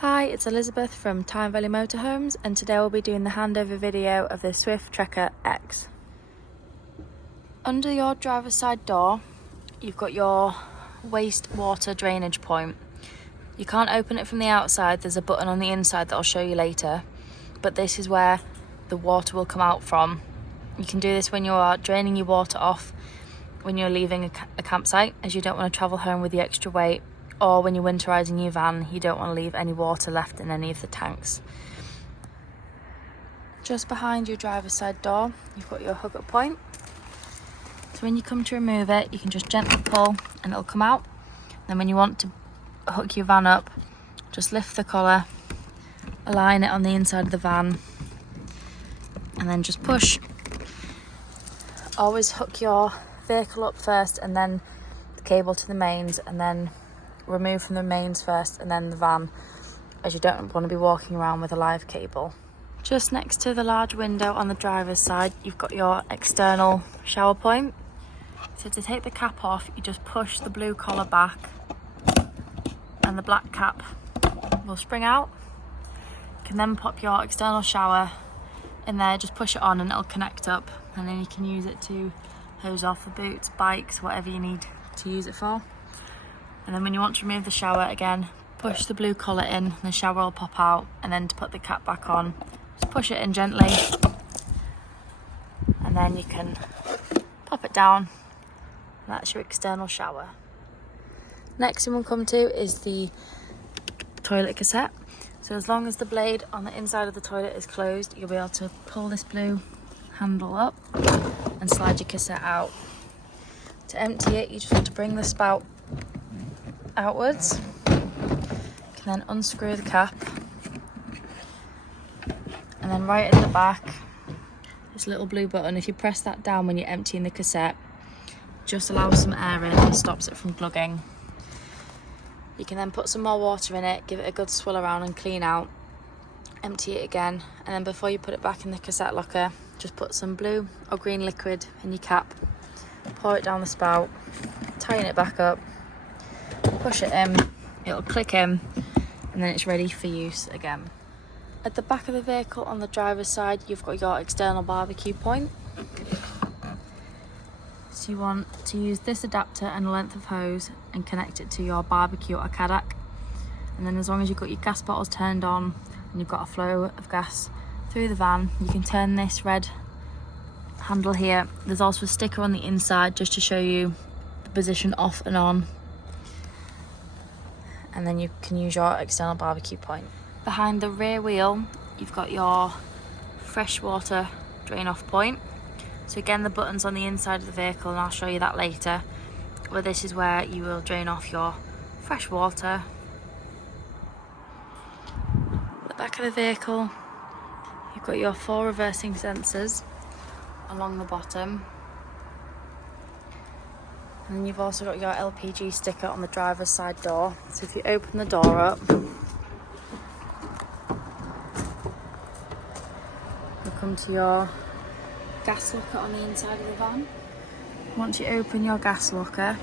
Hi, it's Elizabeth from Tyne Valley Motorhomes, and today we'll be doing the handover video of the Swift Trekker X. Under your driver's side door, you've got your wastewater drainage point. You can't open it from the outside, there's a button on the inside that I'll show you later, but this is where the water will come out from. You can do this when you are draining your water off when you're leaving a campsite, as you don't want to travel home with the extra weight, or when you're winterising your van, you don't want to leave any water left in any of the tanks. Just behind your driver's side door, you've got your hookup point. So when you come to remove it, you can just gently pull and it'll come out. Then when you want to hook your van up, just lift the collar, align it on the inside of the van, and then just push. Always hook your vehicle up first and then the cable to the mains, and then remove from the mains first and then the van, as you don't want to be walking around with a live cable. Just next to the large window on the driver's side, you've got your external shower point. So to take the cap off, you just push the blue collar back and the black cap will spring out. You can then pop your external shower in there, just push it on and it'll connect up, and then you can use it to hose off the boots, bikes, whatever you need to use it for. And then when you want to remove the shower, again, push the blue collar in and the shower will pop out, and then to put the cap back on, just push it in gently and then you can pop it down, and that's your external shower. Next thing we'll come to is the toilet cassette. So as long as the blade on the inside of the toilet is closed, you'll be able to pull this blue handle up and slide your cassette out. To empty it, you just want to bring the spout outwards. You can then unscrew the cap, and then right at the back, this little blue button, if you press that down when you're emptying the cassette, just allows some air in and stops it from clogging. You can then put some more water in it, give it a good swill around and clean out, empty it again, and then before you put it back in the cassette locker, just put some blue or green liquid in your cap, pour it down the spout, tighten it back up, push it in, it'll click in, and then it's ready for use again. At the back of the vehicle on the driver's side, you've got your external barbecue point. So you want to use this adapter and a length of hose and connect it to your barbecue or Kadak. And then as long as you've got your gas bottles turned on and you've got a flow of gas through the van, you can turn this red handle here. There's also a sticker on the inside just to show you the position off and on. And then you can use your external barbecue point. Behind the rear wheel, you've got your freshwater drain off point. So again, the button's on the inside of the vehicle, and I'll show you that later. But this is where you will drain off your fresh water. At the back of the vehicle, you've got your 4 reversing sensors along the bottom. And then you've also got your LPG sticker on the driver's side door. So if you open the door up, you'll come to your gas locker on the inside of the van. Once you open your gas locker,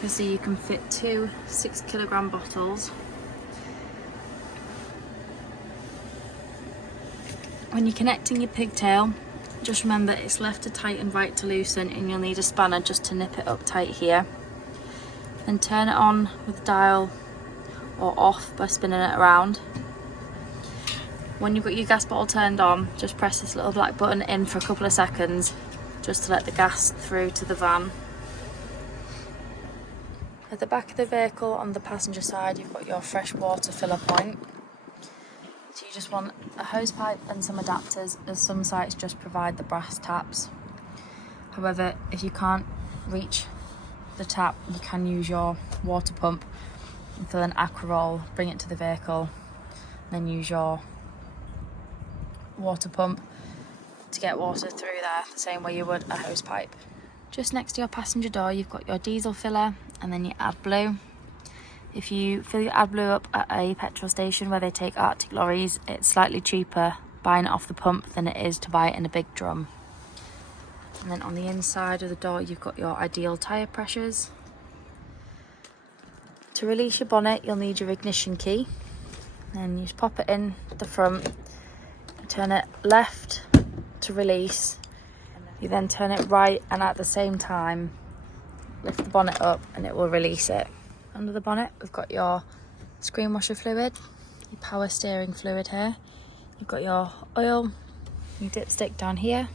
you'll see you can fit 2 6-kilogram bottles. When you're connecting your pigtail, just remember it's left to tighten, right to loosen, and you'll need a spanner just to nip it up tight here. Then turn it on with the dial or off by spinning it around. When you've got your gas bottle turned on, just press this little black button in for a couple of seconds just to let the gas through to the van. At the back of the vehicle on the passenger side, you've got your fresh water filler point. So you just want a hose pipe and some adapters, as some sites just provide the brass taps. However, if you can't reach the tap, you can use your water pump and fill an aqua roll, bring it to the vehicle, and then use your water pump to get water through there the same way you would a hose pipe. Just next to your passenger door, you've got your diesel filler and then your AdBlue. If you fill your AdBlue up at a petrol station where they take Arctic lorries, it's slightly cheaper buying it off the pump than it is to buy it in a big drum. And then on the inside of the door, you've got your ideal tyre pressures. To release your bonnet, you'll need your ignition key. Then you just pop it in the front, turn it left to release. You then turn it right, and at the same time, lift the bonnet up and it will release it. Under the bonnet, we've got your screen washer fluid, your power steering fluid here. You've got your oil, your dipstick down here.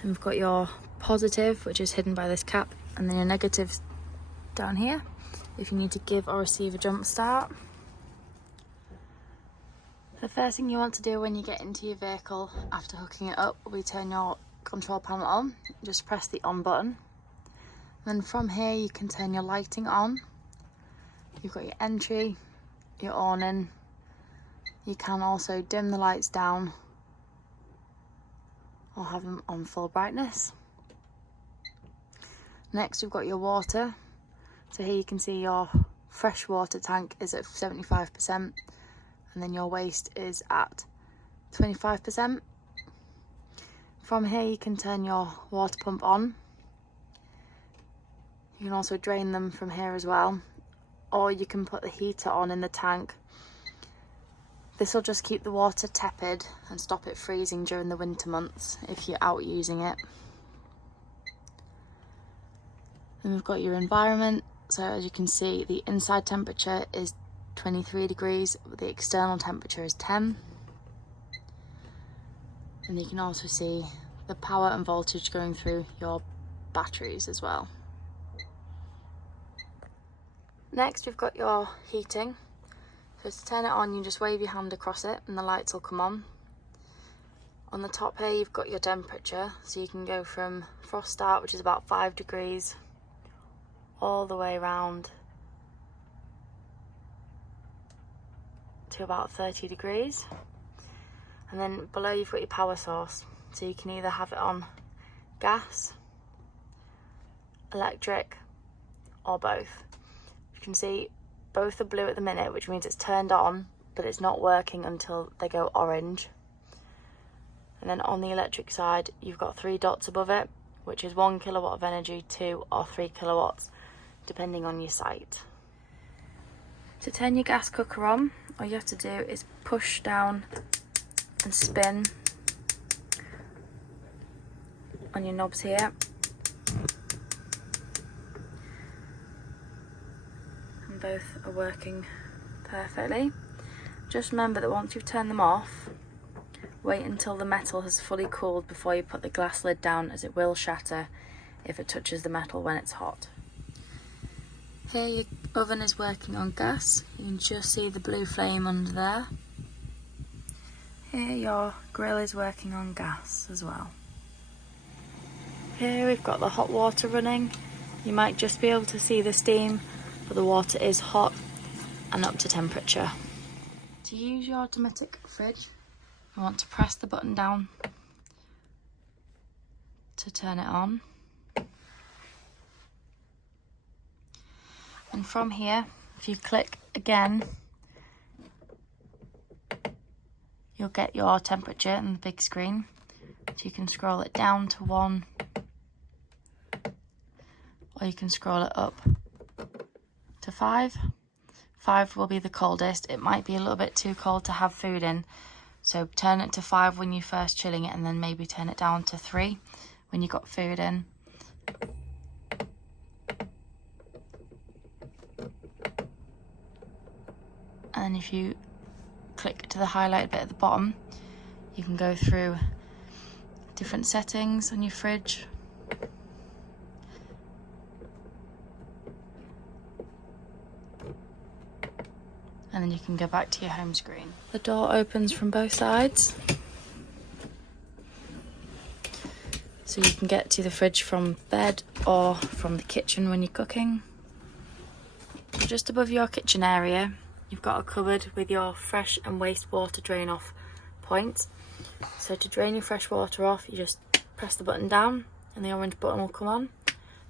And we've got your positive, which is hidden by this cap, and then your negatives down here if you need to give or receive a jump start. The first thing you want to do when you get into your vehicle after hooking it up will be turn your control panel on. Just press the on button. Then from here you can turn your lighting on. You've got your entry, your awning. You can also dim the lights down or have them on full brightness. Next we've got your water. So here you can see your fresh water tank is at 75%, and then your waste is at 25%. From here you can turn your water pump on. You can also drain them from here as well, or you can put the heater on in the tank. This will just keep the water tepid and stop it freezing during the winter months if you're out using it. Then we've got your environment. So as you can see, the inside temperature is 23 degrees, but the external temperature is 10. And you can also see the power and voltage going through your batteries as well. Next we've got your heating. So to turn it on, you just wave your hand across it and the lights will come on. On the top here you've got your temperature, so you can go from frost start, which is about 5 degrees, all the way around to about 30 degrees. And then below you've got your power source, so you can either have it on gas, electric, or both. You can see both are blue at the minute, which means it's turned on, but it's not working until they go orange. And then on the electric side you've got 3 dots above it, which is 1 kilowatt of energy, 2 or 3 kilowatts depending on your site. To turn your gas cooker on, all you have to do is push down and spin on your knobs here. And both are working perfectly. Just remember that once you've turned them off, wait until the metal has fully cooled before you put the glass lid down, as it will shatter if it touches the metal when it's hot. Here your oven is working on gas. You can just see the blue flame under there. Here your grill is working on gas as well. Here we've got the hot water running. You might just be able to see the steam, but the water is hot and up to temperature. To use your automatic fridge, you want to press the button down to turn it on. And from here, if you click again, you'll get your temperature in the big screen. So you can scroll it down to 1, or you can scroll it up to 5. 5 will be the coldest. It might be a little bit too cold to have food in, so turn it to 5 when you're first chilling it, and then maybe turn it down to 3 when you've got food in. And then if you click to the highlight bit at the bottom, you can go through different settings on your fridge. And then you can go back to your home screen. The door opens from both sides, so you can get to the fridge from bed or from the kitchen when you're cooking. Just above your kitchen area, you've got a cupboard with your fresh and wastewater drain off points. So to drain your fresh water off, you just press the button down and the orange button will come on,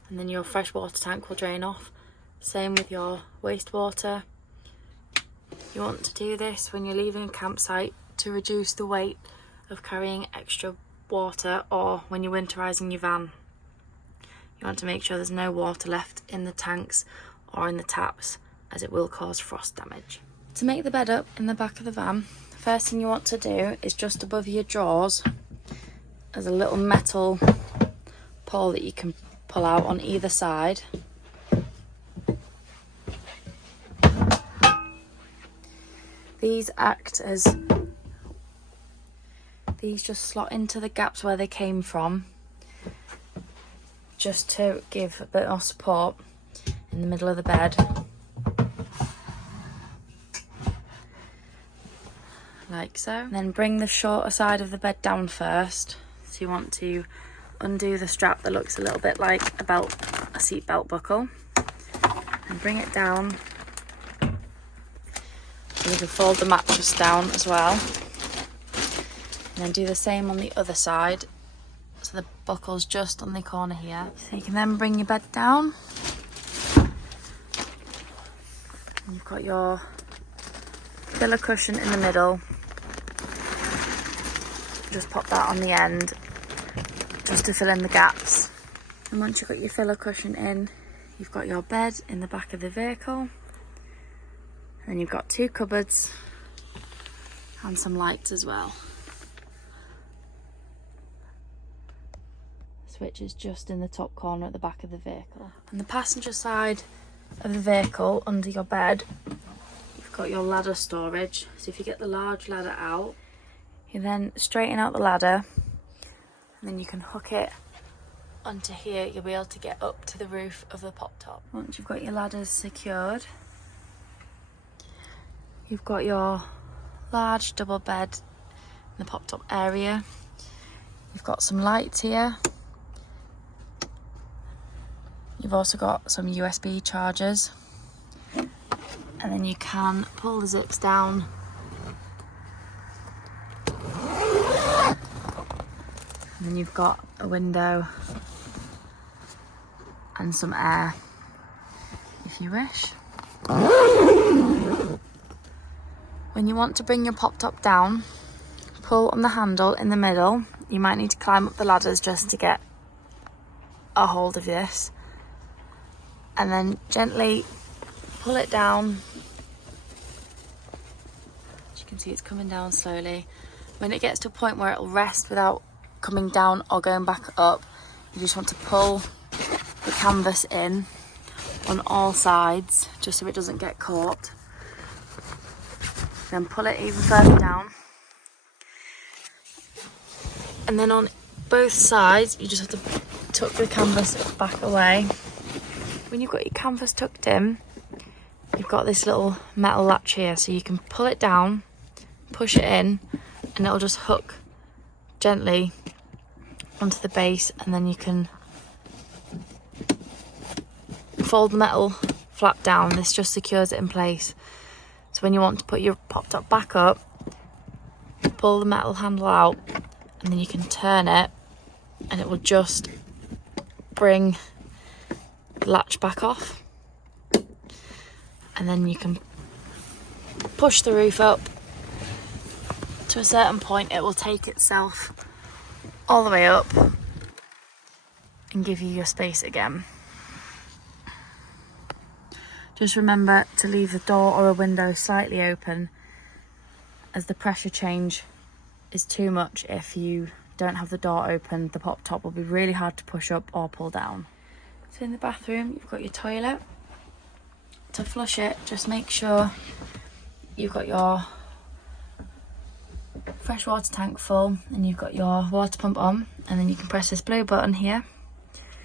and then your fresh water tank will drain off. Same with your wastewater. You want to do this when you're leaving a campsite to reduce the weight of carrying extra water, or when you're winterizing your van. You want to make sure there's no water left in the tanks or in the taps, as it will cause frost damage. To make the bed up in the back of the van, the first thing you want to do is just above your drawers, there's a little metal pole that you can pull out on either side. These just slot into the gaps where they came from, just to give a bit more support in the middle of the bed. Like so. And then bring the shorter side of the bed down first. So you want to undo the strap that looks a little bit like a seat belt buckle, and bring it down. And you can fold the mattress down as well. And then do the same on the other side. So the buckle's just on the corner here. So you can then bring your bed down. And you've got your pillow cushion in the middle. Just pop that on the end, just to fill in the gaps. And once you've got your pillow cushion in, you've got your bed in the back of the vehicle. And then you've got 2 cupboards and some lights as well. Switch is just in the top corner at the back of the vehicle. On the passenger side of the vehicle, under your bed, you've got your ladder storage. So if you get the large ladder out, you then straighten out the ladder, and then you can hook it onto here. You'll be able to get up to the roof of the pop top. Once you've got your ladders secured, you've got your large double bed in the pop top area. You've got some lights here. You've also got some USB chargers, and then you can pull the zips down and then you've got a window and some air if you wish. When you want to bring your pop top down, pull on the handle in the middle. You might need to climb up the ladders just to get a hold of this, and then gently pull it down. As you can see, it's coming down slowly. When it gets to a point where it'll rest without coming down or going back up, you just want to pull the canvas in on all sides, just so it doesn't get caught. Then pull it even further down, and then on both sides you just have to tuck the canvas back away. When you've got your canvas tucked in, you've got this little metal latch here, so you can pull it down, push it in, and it'll just hook gently onto the base, and then you can fold the metal flap down. This just secures it in place. So when you want to put your pop top back up, pull the metal handle out, and then you can turn it, and it will just bring the latch back off. And then you can push the roof up to a certain point. It will take itself all the way up and give you your space again. Just remember to leave the door or a window slightly open, as the pressure change is too much. If you don't have the door open, the pop top will be really hard to push up or pull down. So in the bathroom, you've got your toilet. To flush it, just make sure you've got your fresh water tank full and you've got your water pump on, and then you can press this blue button here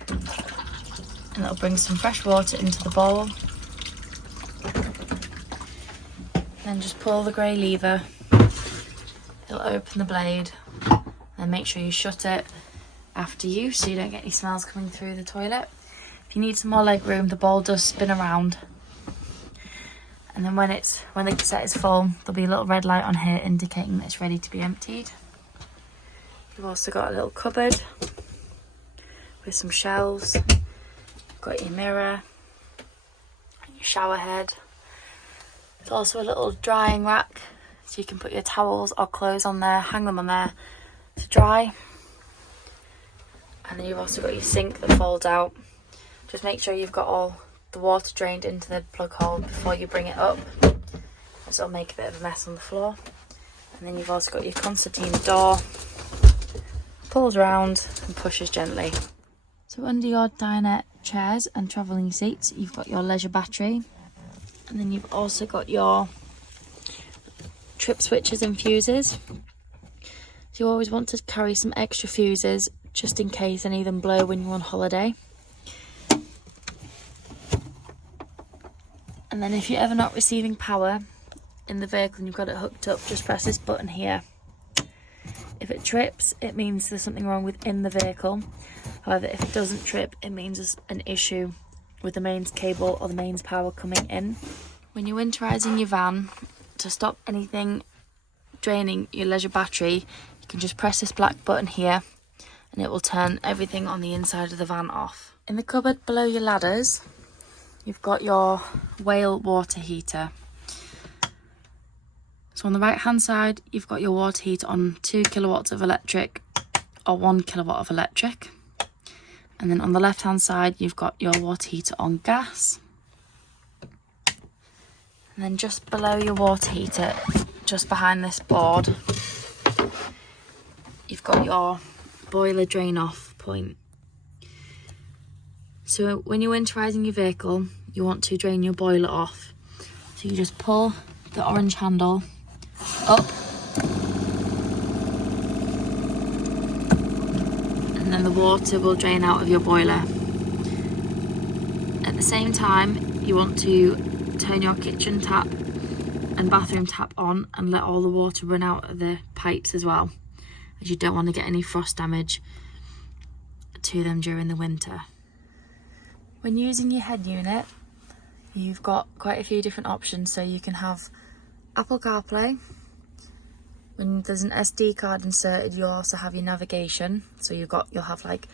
and it'll bring some fresh water into the bowl. Then just pull the grey lever, it'll open the blade, and make sure you shut it after use so you don't get any smells coming through the toilet. If you need some more leg room, the bowl does spin around, and then when the cassette is full, there'll be a little red light on here indicating that it's ready to be emptied. You've also got a little cupboard with some shelves. You've got your mirror, your shower head. There's also a little drying rack, so you can put your towels or clothes on there, hang them on there to dry. And then you've also got your sink that folds out. Just make sure you've got all the water drained into the plug hole before you bring it up, as it'll make a bit of a mess on the floor. And then you've also got your concertina door, pulls around and pushes gently. So under your dinette chairs and travelling seats, you've got your leisure battery, and then you've also got your trip switches and fuses. So you always want to carry some extra fuses just in case any of them blow when you're on holiday. And then if you're ever not receiving power in the vehicle and you've got it hooked up, just press this button here. If it trips, it means there's something wrong within the vehicle. However, if it doesn't trip, it means there's an issue with the mains cable or the mains power coming in. When you're winterising your van, to stop anything draining your leisure battery, you can just press this black button here and it will turn everything on the inside of the van off. In the cupboard below your ladders, you've got your whale water heater. So on the right hand side, you've got your water heater on 2 kilowatts of electric or 1 kilowatt of electric. And then on the left hand side, you've got your water heater on gas. And then just below your water heater, just behind this board, you've got your boiler drain off point. So when you're winterising your vehicle, you want to drain your boiler off. So you just pull the orange handle up, and then the water will drain out of your boiler. At the same time, you want to turn your kitchen tap and bathroom tap on and let all the water run out of the pipes as well, as you don't want to get any frost damage to them during the winter. When using your head unit, you've got quite a few different options. So you can have Apple CarPlay. When there's an SD card inserted, you'll also have your navigation. So you'll have like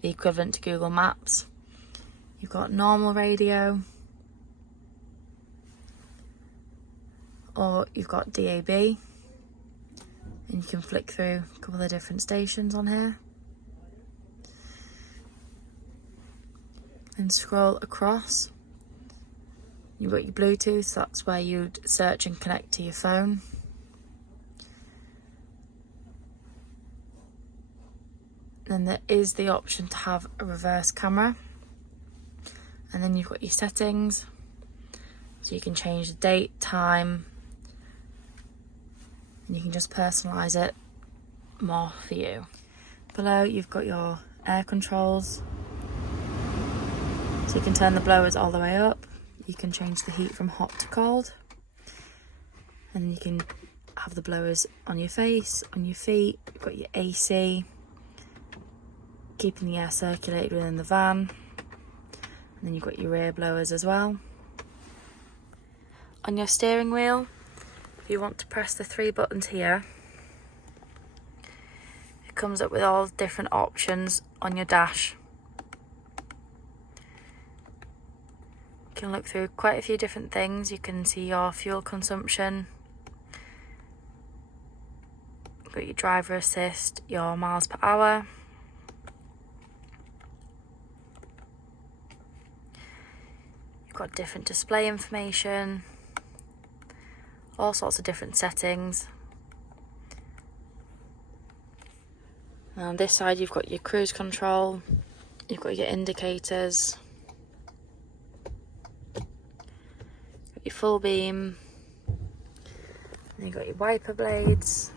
the equivalent to Google Maps. You've got normal radio, or you've got DAB, and you can flick through a couple of different stations on here. And scroll across. You've got your Bluetooth, so that's where you'd search and connect to your phone. Then there is the option to have a reverse camera. And then you've got your settings, so you can change the date, time, and you can just personalise it more for you. Below you've got your air controls, so you can turn the blowers all the way up. You can change the heat from hot to cold, and you can have the blowers on your face, on your feet. You've got your AC, keeping the air circulated within the van, and then you've got your rear blowers as well. On your steering wheel, if you want to press the 3 buttons here, it comes up with all different options on your dash. You can look through quite a few different things. You can see your fuel consumption, you've got your driver assist, your miles per hour, you've got different display information, all sorts of different settings. And on this side you've got your cruise control, you've got your indicators, your full beam, and you've got your wiper blades,